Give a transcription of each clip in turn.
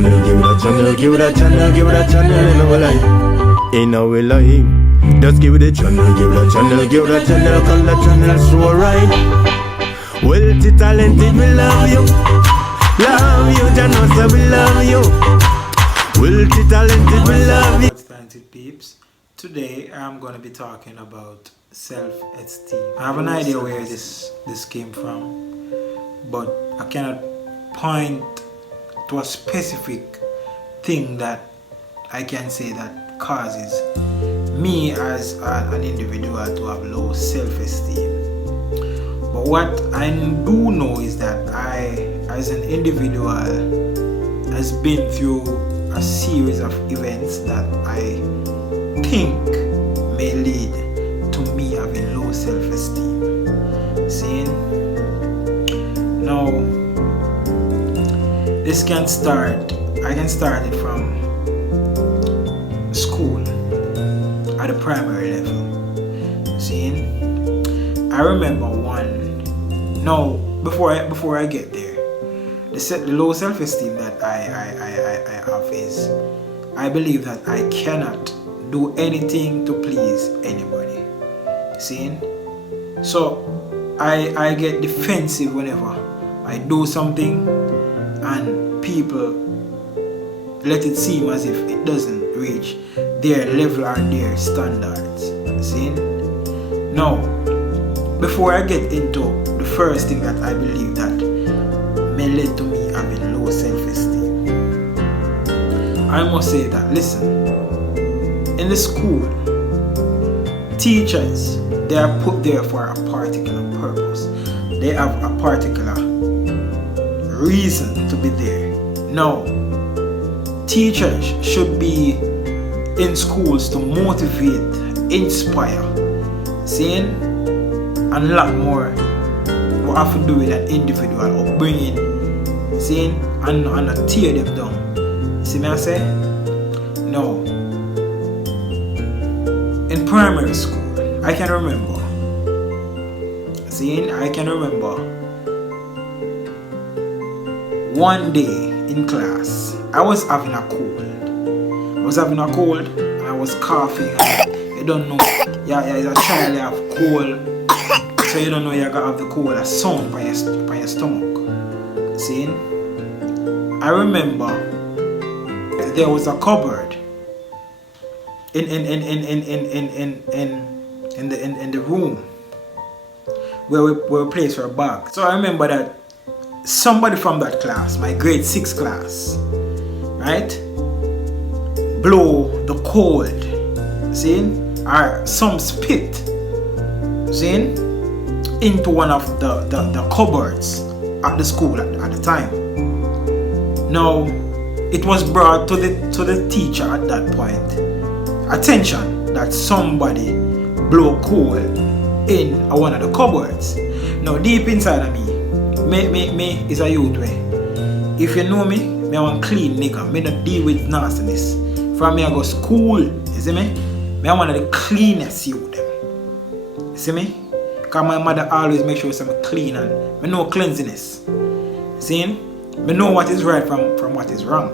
channel, give it a channel, give it a channel, give it a channel in our life. In our life, just give it a channel, give it a channel, give it a channel, cause the channel so right. Wealthy, talented, we love you. Love you, Janosa, we love you. Wealthy, talented, we love you. What's talented peeps? Today I'm going to be talking about self-esteem. I have an idea where this came from, but I cannot point to a specific thing that I can say that causes me as an individual to have low self-esteem. But what I do know is that I, as an individual, has been through a series of events that I think may lead to me having low self-esteem. See? Now, this can start, I can start it from school at the primary level. See? I remember before I get there, the low self-esteem that I have is I believe that I cannot do anything to please anybody. See? So I get defensive whenever I do something and people let it seem as if it doesn't reach their level or their standards. See? Now, before I get into the first thing that I believe that may lead to me having low self-esteem, I must say that, listen, in the school, teachers, they are put there for a particular purpose. They have a particular reason to be there. Now, teachers should be in schools to motivate, inspire, saying, and a lot more what have to do with an individual upbringing, saying, and not tear them down. See me I say? No. In primary school, I can remember. See, I can remember one day in class, I was having a cold. And I was coughing. And you don't know, you're a child, you have cold. So you don't know you're gonna have the cold, a sound by your stomach. See? I remember there was a cupboard in the room where we placed our bag. So I remember that somebody from that class, my grade 6 class, right, blow the cold, see, or some spit, see, into one of the cupboards at the school at the time. Now, it was brought to the teacher at that point, attention, that somebody blow coal in one of the cupboards. Now, deep inside of me is a youth way. If you know me I want clean nigga. Me not deal with nastiness. From me I go school, you see me? I want the cleanest youth them. See me? Because my mother always make sure I'm clean and I know cleanliness. See? I know what is right from what is wrong.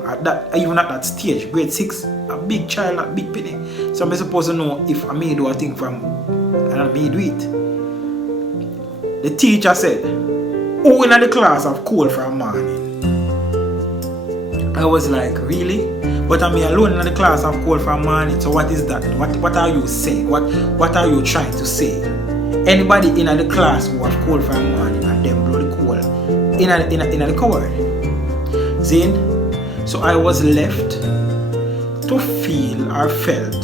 Even at that stage, grade 6, a big child, a big penny. So I'm supposed to know if I may do a thing from and I may do it. The teacher said, "Who in the class have cold for a morning?" I was like, really? But I'm alone in the class have cold for a morning. So what is that? What are you saying? What are you trying to say? Anybody in the class who have cold for a morning and then blow the cold in the cupboard. See? So I was left to feel or felt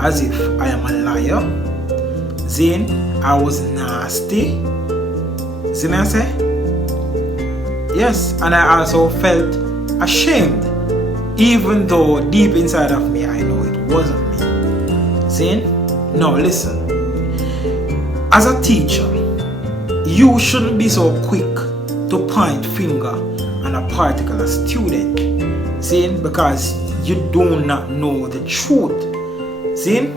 as if I am a liar. See? I was nasty. See me I say? Yes, and I also felt ashamed, even though deep inside of me I know it wasn't me. See? Now listen. As a teacher, you shouldn't be so quick to point finger on a particular student, see, because you do not know the truth. See?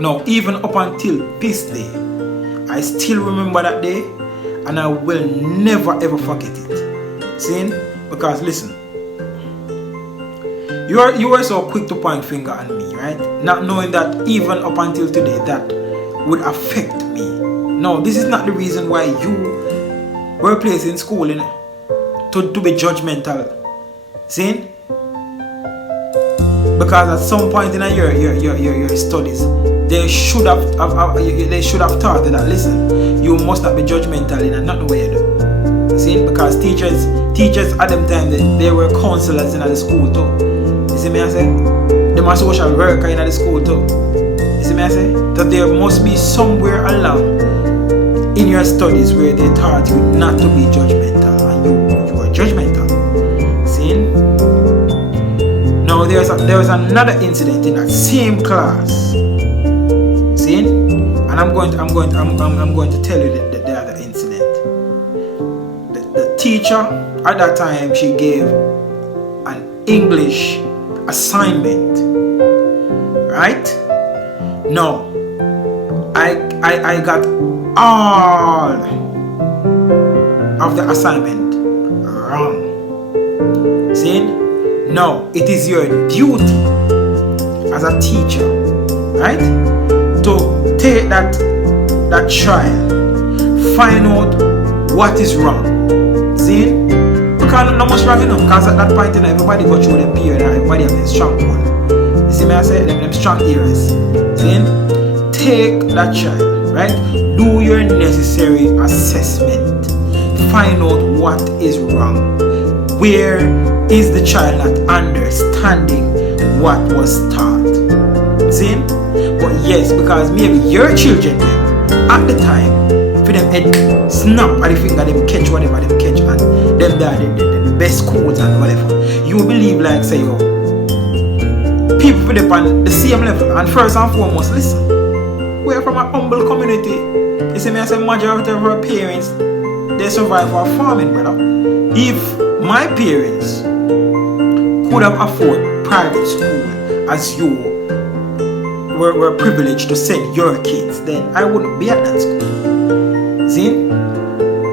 Now, even up until this day, I still remember that day and I will never ever forget it. See? Because listen, You were so quick to point finger at me, right? Not knowing that even up until today that would affect me. No, this is not the reason why you were placed in school, you know, to be judgmental. See? Because at some point in your studies, they should have taught you that, listen, you must not be judgmental in not the way you do. See? Because teachers at them time, they were counselors in the school too. You see me I say? They were social worker in the school too. You see me I say? That there must be somewhere along in your studies where they taught you not to be judgmental, and you were judgmental. See? Now there was another incident in that same class. See? And I'm going to tell you the other incident. The teacher at that time, she gave an English assignment. Right? No. I got all of the assignment wrong. See? No, it is your duty as a teacher, right, to take that child, find out what is wrong. See? Because not much wrong, you know, because at that point, you know, everybody go through them period and everybody have a strong one. You see me I say? Them strong areas. See? Take that child, right? Do your necessary assessment. Find out what is wrong. Where is the child not understanding what was taught? See? But yes, because maybe your children at the time, for them head snap at the finger, them catch whatever them catch, and them the best schools and whatever. You believe like say, yo, people for them on the same level. And first and foremost, listen, we're from a humble community. You see me, I say majority of our parents, they survive for farming, brother. If my parents could have afforded private school as you were privileged to send your kids, then I wouldn't be at that school. See?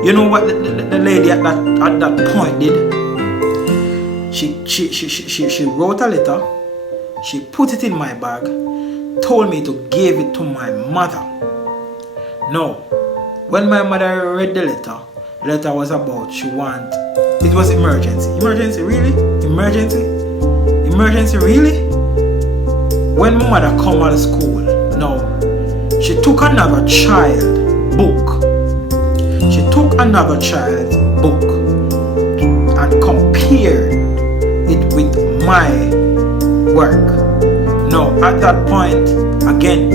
You know what the lady at that point did? She wrote a letter, she put it in my bag, told me to give it to my mother. No, when my mother read the letter was about it was emergency. Emergency, really? Emergency, really? When my mother come out of school, no, she took another child's book. She took another child's book and compared it with my work. No, at that point, again,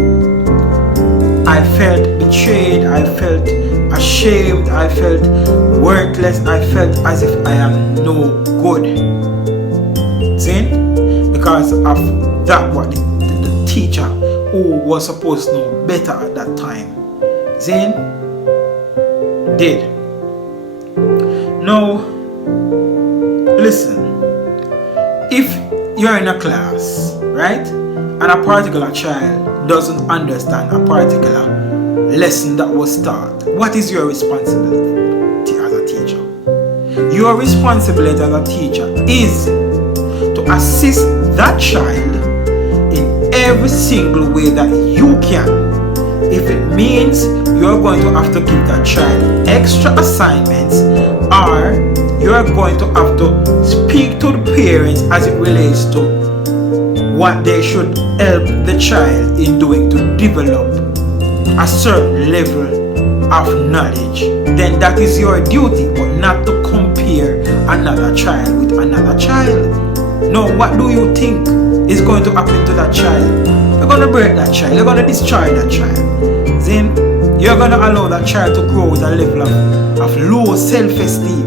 I felt betrayed, I felt ashamed, I felt worthless, I felt as if I am no good. See? Because of that, what the teacher who was supposed to know better at that time, see, did. Now, listen, if you're in a class, right, and a particular child doesn't understand a particular lesson that was taught, what is your responsibility as a teacher? Your responsibility as a teacher is to assist that child in every single way that you can. If it means you're going to have to give that child extra assignments, or you're going to have to speak to the parents as it relates to what they should help the child in doing to develop a certain level of knowledge, then that is your duty, but not to compare another child with another child. No, what do you think is going to happen to that child? You're going to break that child, you're going to destroy that child. Then you're going to allow that child to grow with a level of low self-esteem.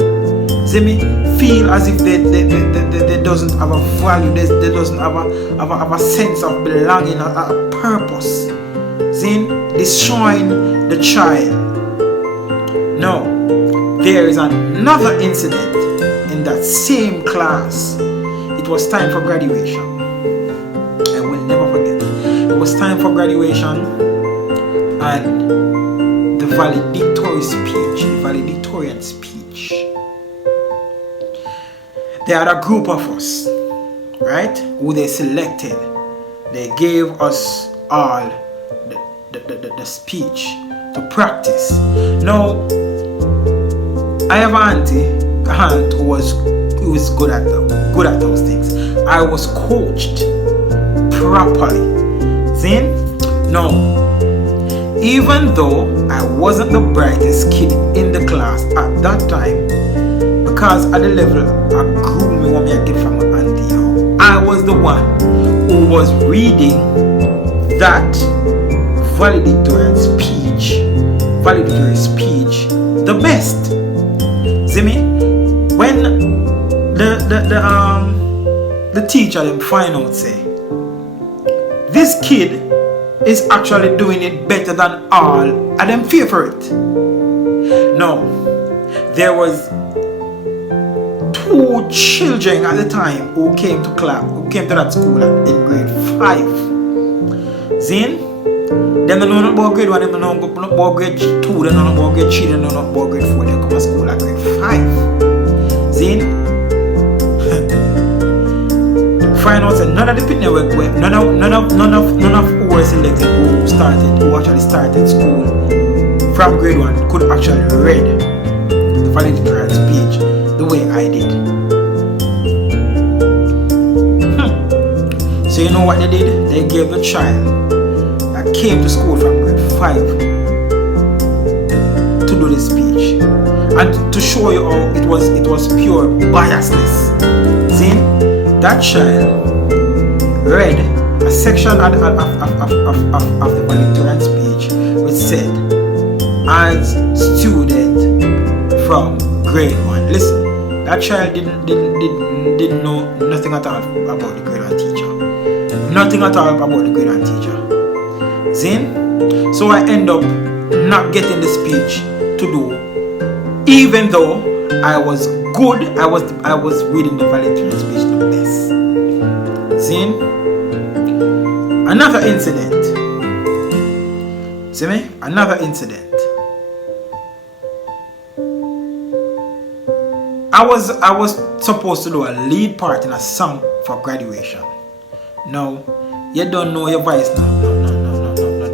See me? Feel as if they doesn't have a value, they doesn't have a sense of belonging, a purpose. See? Destroying the child. No, there is another incident in that same class. It was time for graduation. I will never forget. It was time for graduation, and the valedictorian speech. There had a group of us, right? Who they selected. They gave us all the speech to practice. Now, I have an aunt who was good at those things. I was coached properly. Then, no, even though I wasn't the brightest kid in the class at that time, because at the level I grew me what me I get from my auntie, I was the one who was reading that valedictory speech the best. See me? When the teacher them find out say this kid is actually doing it better than all of them favorite. No, there was 2 children at the time who came to that school in grade 5. Then them don't know about grade 1, them don't know about grade 2, them don't know about grade 3, them don't know about grade 4, they come to school at grade 5. Then find out that none of the people none of who were selected who actually started school from grade 1 could actually read the valedictory speech the way I did. So you know what they did? They gave the child that came to school from grade 5 to do the speech, and to show you how it was pure biasness. See, that child read a section of the valedictory speech which said, as student from grade 1. Listen, that child didn't know nothing at all about the grade 1 teacher. Nothing at all about the grade 1 teacher. Then, so I end up not getting the speech to do, even though I was good. I was reading the valedictory speech the best. See, another incident. See me? Another incident. I was supposed to do a lead part in a song for graduation. Now, you don't know your voice no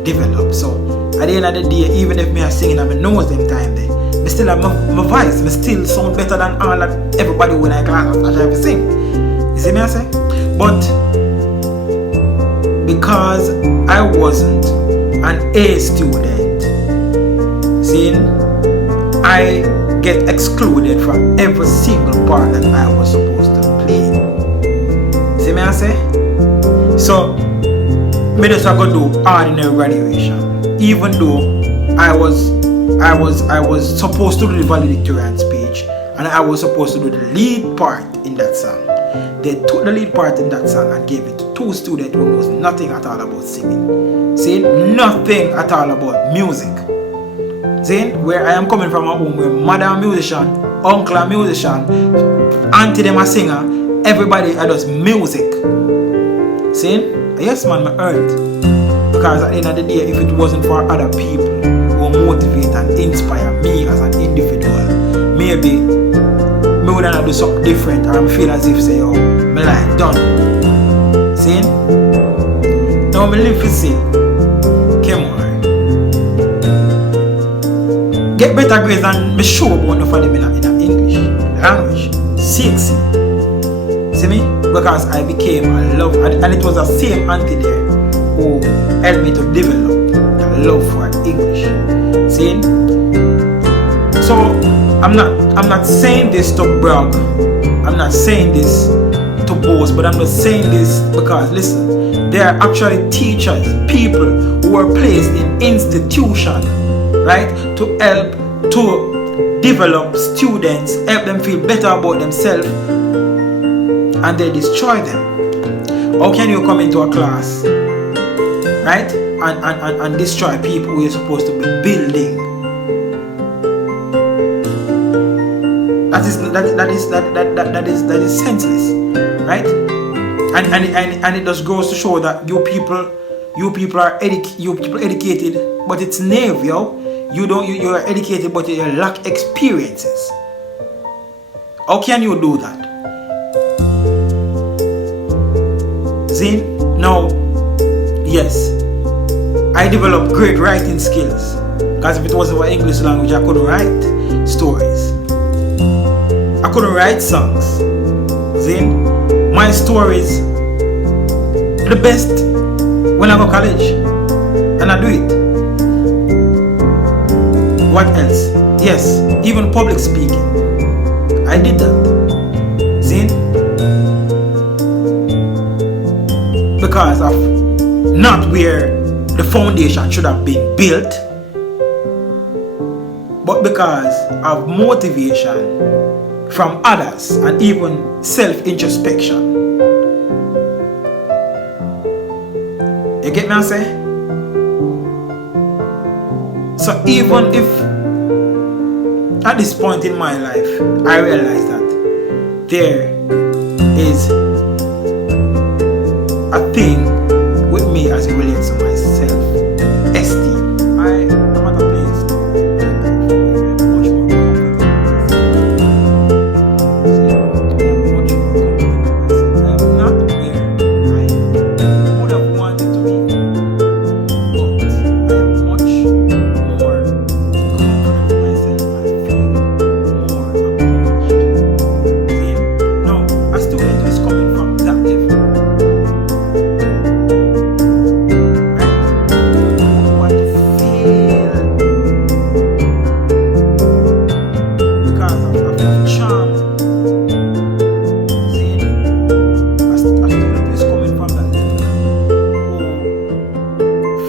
develop. So at the end of the day, even if me are singing and my nose them time there, me still have my voice. Me still sound better than all that everybody when I class I try to sing. You see me I say? But because I wasn't an A student, see, I get excluded from every single part that I was supposed to play. See me I say? So me just have to do ordinary graduation, even though I was supposed to do the valedictorian speech and I was supposed to do the lead part in that song. They took the lead part in that song and gave it to 2 students who knows nothing at all about singing. See, nothing at all about music. See, where I am coming from a home where mother a musician, uncle a musician, auntie them a singer, everybody does music. See, yes man, I earned. Because at the end of the day, if it wasn't for other people who motivate and inspire me as an individual, maybe me would not do something different and feel as if say, oh, my life done. See? Now me live to see. Come on. Get better grades than me show about enough of them in English language. 6. See me? Because I became a love, and it was the same auntie there who helped me to develop the love for English. See? So I'm not saying this to brag. I'm not saying this to boast, but I'm not saying this because listen, there are actually teachers, people who are placed in institutions, right, to help to develop students, help them feel better about themselves, and they destroy them. How can you come into a class, right, and destroy people who you're supposed to be building? That is senseless, right? And it just goes to show that you people are educated, but it's naive, yo. You are educated, but you lack experiences. How can you do that? See? Now, yes, I developed great writing skills. Because if it wasn't for English language, I couldn't write stories. I couldn't write songs. See? My stories, the best when I go college. And I do it. What else? Yes, even public speaking. I did that. See? Because of not where the foundation should have been built, but because of motivation from others and even self-introspection. You get me I say? So even if at this point in my life I realize that there is a thing with me as it relates to my self-esteem, I am at a place where I'm much more comfortable with myself. I am not where I would have wanted to be, but I am much more comfortable with myself. I feel more accomplished. See? Now, a student who is coming from that level,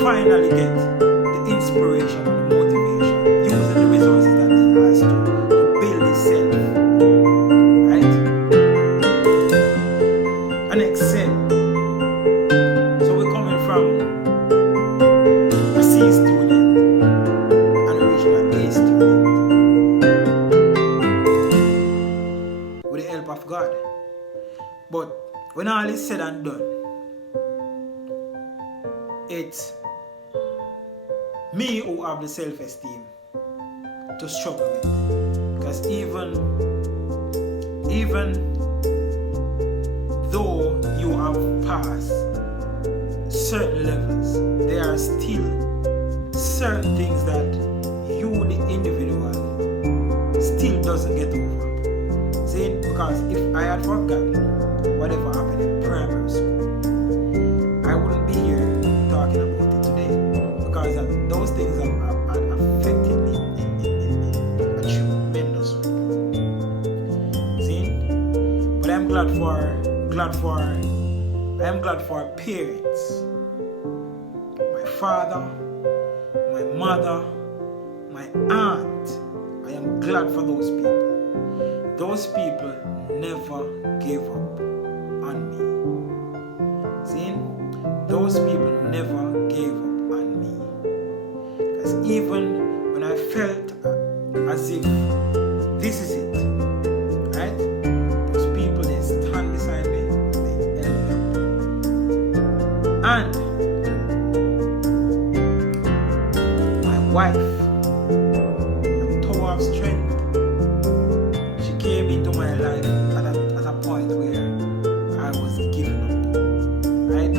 finally get the inspiration and the motivation using the resources that he has to build himself, right? And excel. So we're coming from a C student and we're reaching an A student with the help of God. But when all is said and done, it's me who have the self-esteem to struggle with. Because even though you have passed certain levels, there are still certain things that you, the individual, still doesn't get over. See, because if I had forgotten whatever happened in primary school, I wouldn't be here talking about it today, because those things have affected me in a tremendous way. See? But I'm glad for parents. My father, my mother, my aunt. I am glad for those people. Those people never gave up on me. See? Those people never gave up on me. Because even when I felt as if this is it, right? Those people, they stand beside me and they help me up. And my wife, a tower of strength, she came into my life at a point where I was giving up, right?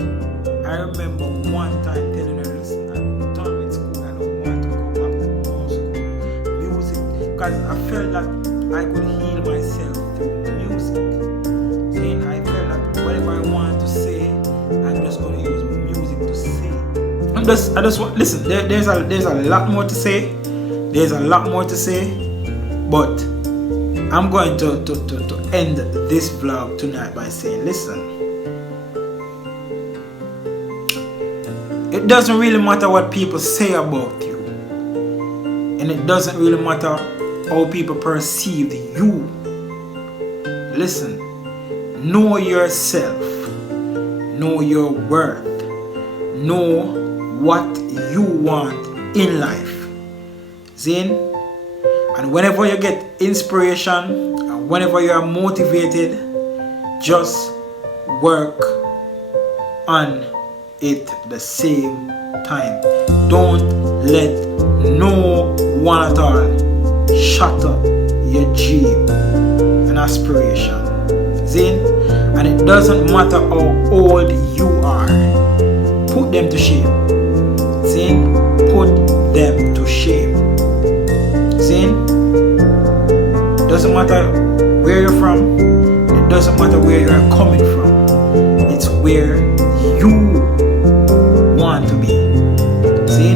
I remember one time telling her, listen, I'm done with school, I don't want to go back to no school. Music, because I felt that I could heal myself through music. Saying I felt that whatever I want to say, I'm just going to use music to say. I just want, listen, there's a lot more to say. There's a lot more to say, but I'm going to end this vlog tonight by saying, listen, it doesn't really matter what people say about you, and it doesn't really matter how people perceive you. Listen, know yourself, know your worth, know what you want in life. Zin? And whenever you get inspiration and whenever you are motivated, just work on it the same time. Don't let no one at all shut up your dream and aspiration. See? And it doesn't matter how old you are. Put them to shame. See? Put them to shame. See? Doesn't matter where you're from. It doesn't matter where you are coming from. It's where you want to be. See?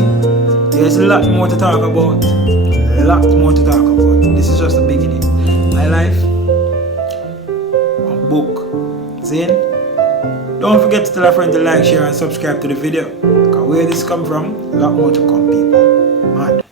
There's a lot more to talk about. A lot more to talk about. This is just the beginning. My life, a book. See? Don't forget to tell a friend to like, share, and subscribe to the video. Because where this come from, a lot more to come, people. Mad.